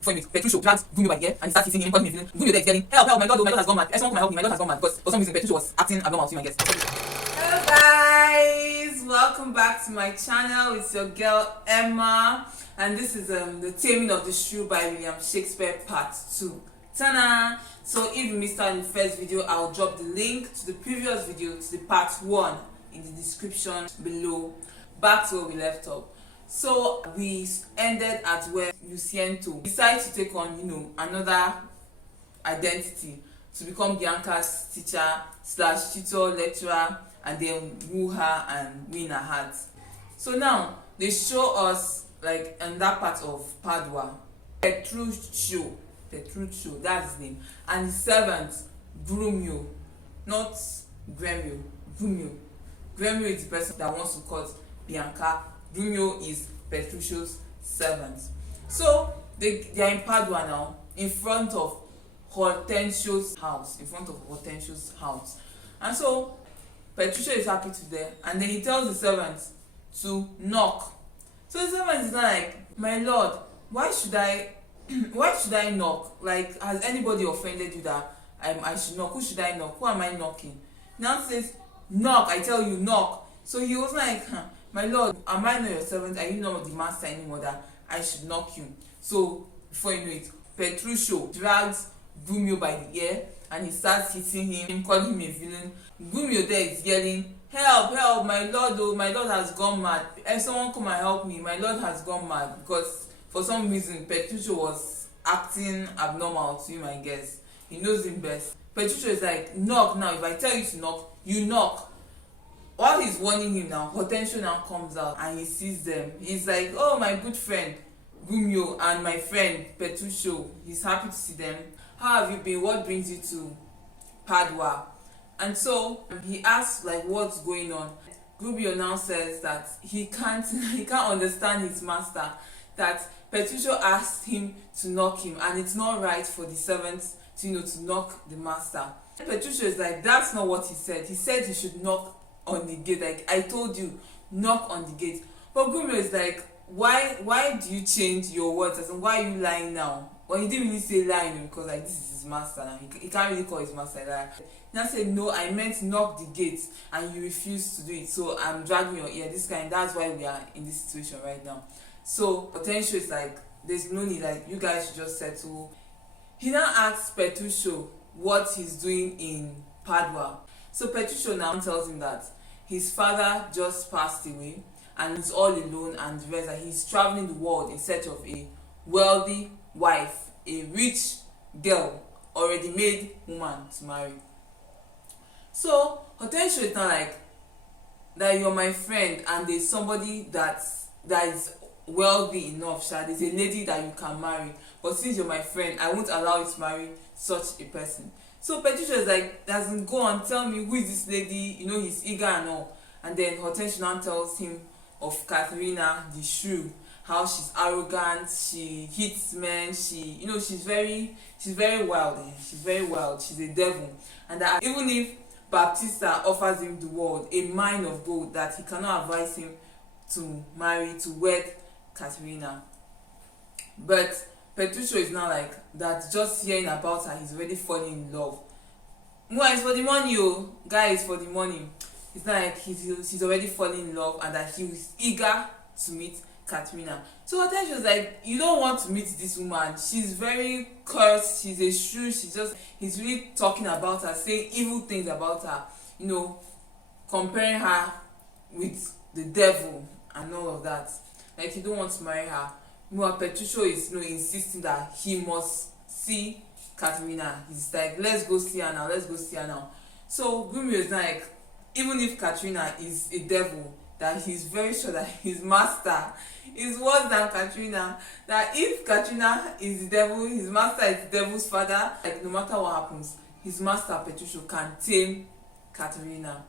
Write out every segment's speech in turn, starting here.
For him, Petruccio drags Gumio by the ear and he starts hitting him, calling him a villain. Gumio there is yelling, help, help, my Lord, oh, my Lord has gone mad. Someone come and help me, my Lord has gone mad. Because for some reason, Petruccio was acting abnormal to him, I guess. Hello guys, welcome back to my channel. It's your girl Emma, and this is the Taming of the Shrew by William Shakespeare Part 2. Ta-da! So if you missed out in the first video, I'll drop the link to the previous video, to the Part 1 in the description below. Back to where we left off. So we ended at where Luciento decided to take on, another identity to become Bianca's teacher / tutor lecturer, and then woo her and win her heart. So now they show us like in that part of Padua, Petruccio, that's his name, and his servant Grumio, not Gremio, Grumio. Gremio is the person that wants to cut Bianca. Grumio is Petruccio's servant. So they are in Padua now, in front of Hortensio's house, and so Petruccio is happy to there, and then he tells the servant to knock. So the servant is like, my lord, why should I knock? Like, has anybody offended you that I should knock? Who should I knock? Who am I knocking? Now says, knock, I tell you, knock. So he was like, my lord, am I not your servant? Are you not the master anymore that I should knock you? So before you know it, Petruccio drags Grumio by the ear and he starts hitting him, calling him a villain. Grumio there is yelling, help, help, my lord, oh, my lord has gone mad. Someone come and help me, my lord has gone mad. Because for some reason Petruccio was acting abnormal to him, I guess. He knows him best. Petruccio is like, knock now, if I tell you to knock, you knock. While he's warning him now, Hortensio now comes out and he sees them. He's like, oh, my good friend Grumio and my friend Petruccio. He's happy to see them. How have you been? What brings you to Padua? And so he asks like, what's going on? Grumio now says that he can't understand his master, that Petruccio asked him to knock him and it's not right for the servants to to knock the master. Petruccio is like, that's not what he said. He said he should knock on the gate. Like, I told you, knock on the gate. But Grumio is like, why do you change your words? As in, why are you lying now? Well, he didn't really say lying because like this is his master now. He can't really call his master liar. He now said, no, I meant knock the gate and you refused to do it. So I'm dragging your ear. That's why we are in this situation right now. So Hortensio is like, there's no need, like you guys should just settle. He now asks Petruccio what he's doing in Padua. So Petruccio now tells him that his father just passed away and he's all alone, and the rest that he's traveling the world in search of a wealthy wife, a rich girl, already made woman to marry. So Hortensio is not like, that you're my friend and there's somebody that is wealthy enough, there's a lady that you can marry, but since you're my friend, I won't allow you to marry such a person. So Petruccio is like, doesn't go and tell me who is this lady, he's eager and all. And then Hortensio now tells him of Katharina the Shrew, how she's arrogant, she hits men, she's very wild, she's a devil. And that even if Baptista offers him the world, a mine of gold, that he cannot advise him to wed Katharina. But Petruccio is now like, that just hearing about her, he's already falling in love. It's for the money, guys, for the money. It's not like he's already falling in love and that he was eager to meet Katharina. So Hortensio was like, you don't want to meet this woman. She's very cursed, she's a shrew, he's really talking about her, saying evil things about her, comparing her with the devil and all of that. Like, you don't want to marry her. Meanwhile, Petruccio is insisting that he must see Katharina. He's like, let's go see her now. So Grumio is like, even if Katharina is a devil, that he's very sure that his master is worse than Katharina. That if Katharina is the devil, his master is the devil's father. Like, no matter what happens, his master Petruccio can tame Katharina.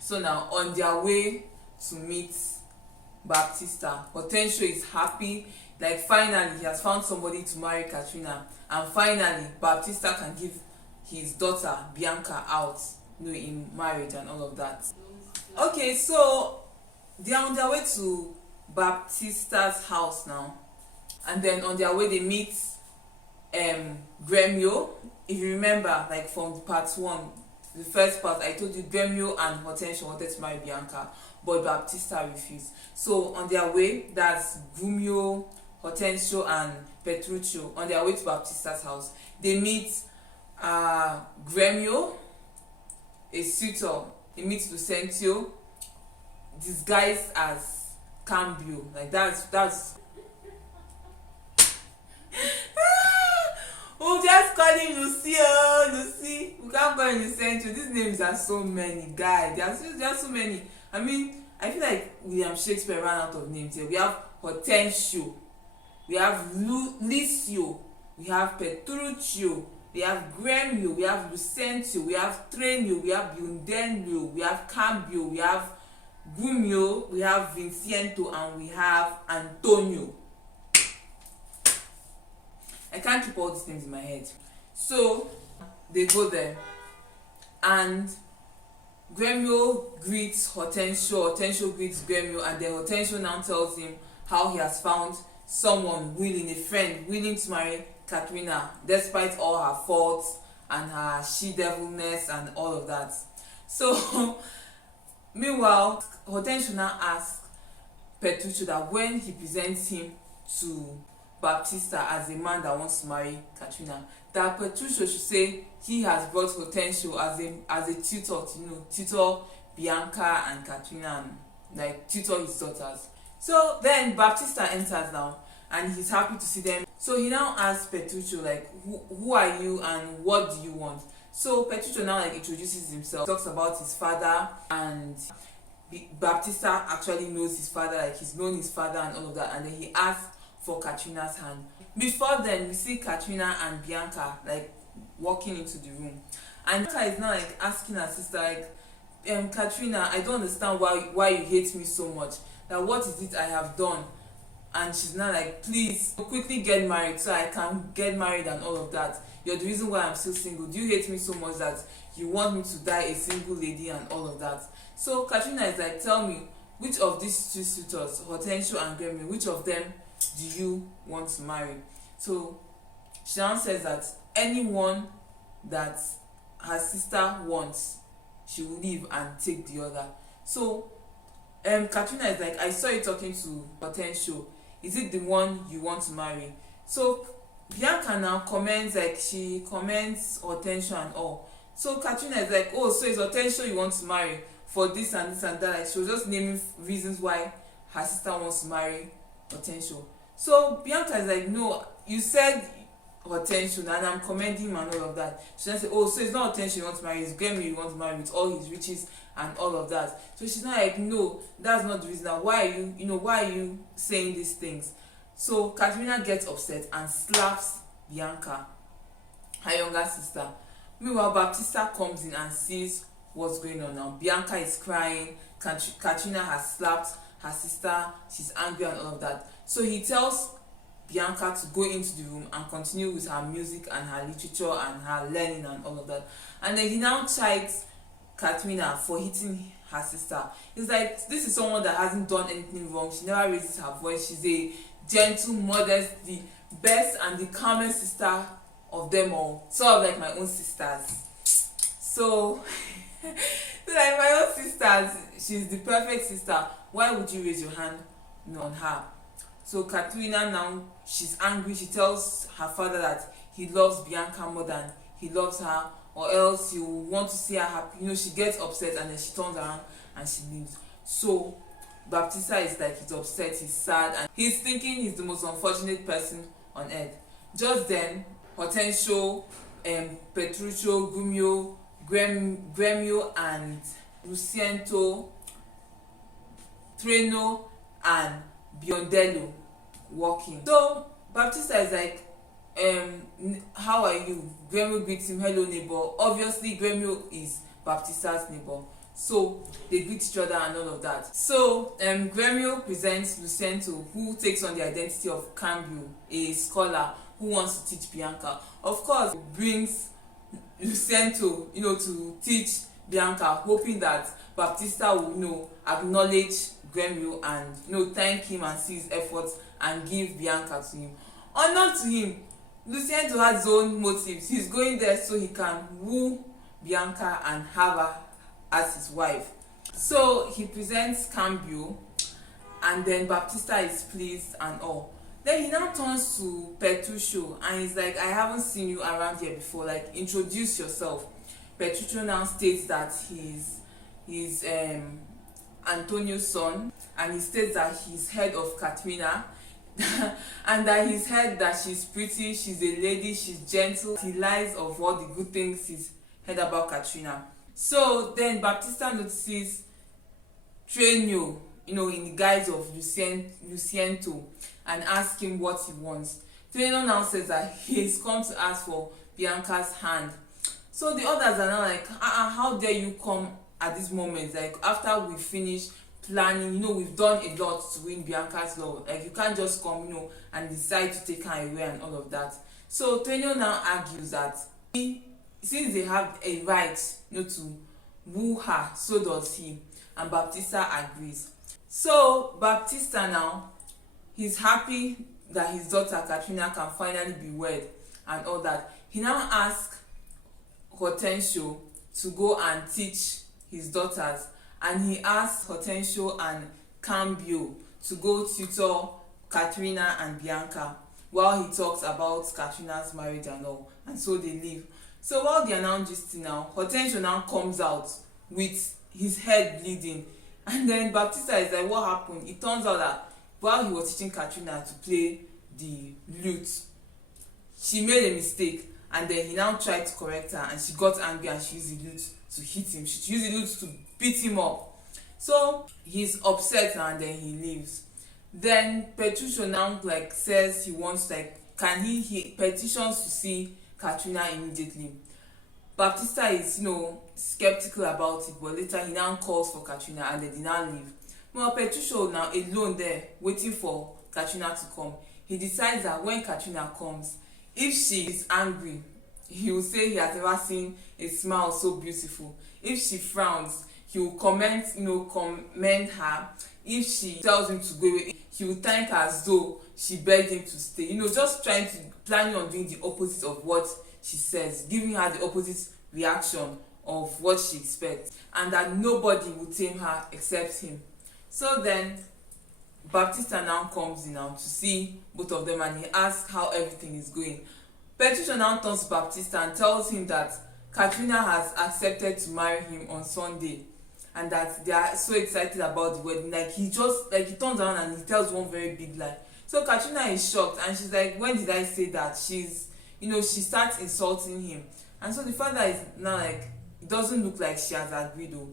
So now on their way to meet Baptista, Hortensio is happy. Like, finally he has found somebody to marry Katharina, and finally Baptista can give his daughter Bianca out, in marriage and all of that. Okay, so they are on their way to Baptista's house now. and then on their way they meet Gremio. If you remember, like from part 1, the first part, I told you Gremio and Hortensio wanted to marry Bianca, but Baptista refused. So on their way, that's Grumio, Hortensio and Petruccio, on their way to Baptista's house, they meet Gremio, a suitor. He meets Lucentio, disguised as Cambio. Like that's we'll just call him Lucy. We can't call him Lucentio. These names are so many, guys. There are so many. I mean, I feel like William Shakespeare ran out of names here. We have Hortensio, we have Licio, we have Petruccio, we have Gremio, we have Lucentio, we have Trenio, we have Biondelio, we have Cambio, we have Grumio, we have Vincento, and we have Antonio. I can't keep all these names in my head. So they go there, and Gremio greets Hortensio, Hortensio greets Gremio, and then Hortensio now tells him how he has found someone willing, a friend willing to marry Katrina despite all her faults and her she-devilness and all of that. So meanwhile, Hortensio now asks Petruccio that when he presents him to Baptista as a man that wants to marry Katrina, that Petruccio should say he has brought Hortensio as a tutor to tutor Bianca and Katrina, and like tutor his daughters. So then Baptista enters now, and he's happy to see them. So he now asks Petruccio like, who are you and what do you want? So Petruccio now like introduces himself, talks about his father, and Baptista actually knows his father, like he's known his father and all of that, and then he asks for Katrina's hand. Before then, we see Katrina and Bianca like walking into the room, and Bianca is now like asking her sister like, Katrina, I don't understand why you hate me so much. That what is it I have done? And she's now like, please quickly get married so I can get married and all of that. You're the reason why I'm still single. Do you hate me so much that you want me to die a single lady and all of that? So Katrina is like, tell me, which of these two suitors, Hortensio and Gremio, which of them do you want to marry? So she now says that anyone that her sister wants, she will leave and take the other. So Katrina is like, I saw you talking to Hortensio. Is it the one you want to marry? So Bianca now comments, like she comments Hortensio and all. So Katrina is like, oh, so it's Hortensio you want to marry for this and this and that. Like she was just naming reasons why her sister wants to marry Hortensio. So Bianca is like, no, you said Hortensio and I'm commending him and all of that. She then said, oh, so it's not Hortensio you want to marry, it's Gremio you want to marry with all his riches and all of that. So she's not like, no, that's not the reason. Now why are you saying these things? So Katrina gets upset and slaps Bianca, her younger sister. Meanwhile, Baptista comes in and sees what's going on now. Bianca is crying, Katrina has slapped her sister, she's angry and all of that. So he tells Bianca to go into the room and continue with her music and her literature and her learning and all of that. And then he now chides Katrina for hitting her sister. It's like, this is someone that hasn't done anything wrong. She never raises her voice. She's a gentle, modest, the best and the calmest sister of them all. Sort of like my own sisters. So like my own sisters, she's the perfect sister. Why would you raise your hand on her? So Katrina now, she's angry. She tells her father that he loves Bianca more than he loves her, or else he will want to see her happy. She gets upset and then she turns around and she leaves. So Baptista is like, he's upset, he's sad, and he's thinking he's the most unfortunate person on earth. Just then, Hortensio, Petruccio, Gremio and Lucento, Treno and Biondello walking. So Baptista is like, how are you? Gremio greets him, hello neighbor. Obviously Gremio is Baptista's neighbor, so they greet each other and all of that. So Gremio presents Lucento, who takes on the identity of Cambio, a scholar who wants to teach Bianca. Of course, brings Lucento, to teach Bianca, hoping that Baptista will, acknowledge Gremio and, thank him and see his efforts and give Bianca to him. Unknown to him, Lucien has his own motives. He's going there so he can woo Bianca and have her as his wife. So he presents Cambio, and then Baptista is pleased and all. Then he now turns to Petruccio and he's like, I haven't seen you around here before, like introduce yourself. Petruccio now states that he's Antonio's son, and he states that he's head of Katrina and that he's heard that she's pretty, she's a lady, she's gentle. He lies of all the good things he's heard about Katrina. So then Baptista notices Trenio, in the guise of Luciento, and asks him what he wants. Trenio now says that he's come to ask for Bianca's hand. So the others are now like, how dare you come at this moment, like after we finish planning, we've done a lot to win Bianca's love, like you can't just come, and decide to take her away and all of that. So Trenio now argues that since they have a right, to woo her, so does he, and Baptista agrees. So Baptista now, he's happy that his daughter Katrina can finally be wed and all that. He now asks Hortensio to go and teach his daughters, and he asks Hortensio and Cambio to go tutor Katrina and Bianca while he talks about Katrina's marriage and all, and so they leave. So while they are now gisting now, Hortensio now comes out with his head bleeding, and then Baptista is like, what happened? It turns out that while he was teaching Katrina to play the lute, she made a mistake, and then he now tried to correct her, and she got angry and she used the lute to hit him. She used the lute to beat him up. So he's upset now, and then he leaves. Then Petruccio now says he wants, can he petitions to see Katrina immediately. Baptista is skeptical about it, but later he now calls for Katrina, and then they now leave. Well, Petruccio now alone there waiting for Katrina to come. He decides that when Katrina comes, if she is angry, he will say he has never seen a smile so beautiful. If she frowns, he will commend her. If she tells him to go away, he will thank her as though she begged him to stay. Just planning on doing the opposite of what she says, giving her the opposite reaction of what she expects, and that nobody will tame her except him. So then Baptista now comes in now to see both of them, and he asks how everything is going. Petruccio now turns to Baptista and tells him that Katrina has accepted to marry him on Sunday, and that they are so excited about the wedding. He turns around and he tells one very big lie. So Katrina is shocked, and she's like, when did I say that? She starts insulting him. And so the father is now like, it doesn't look like she has agreed though.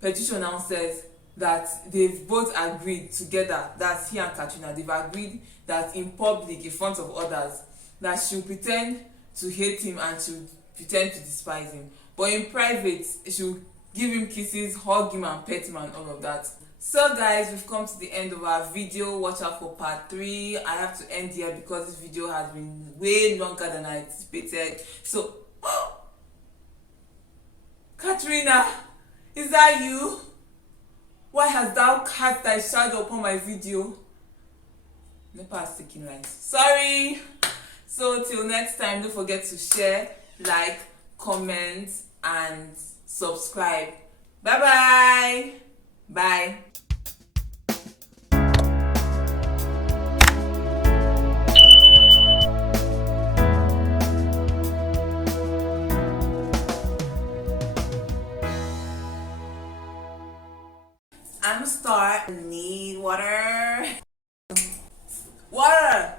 Petruccio now says that they've both agreed together, that's he and Katrina, they've agreed that in public, in front of others, that she'll pretend to hate him and she'll pretend to despise him, but in private she'll give him kisses, hug him and pet him and all of that. So guys, we've come to the end of our video. Watch out for part 3. I have to end here because this video has been way longer than I anticipated. So Katrina, is that you? Why hast thou cast thy shadow upon my video? Nepa has taken light. Sorry. So till next time, don't forget to share, like, comment and subscribe. Bye bye. Bye. I'm Star. Need water. Water.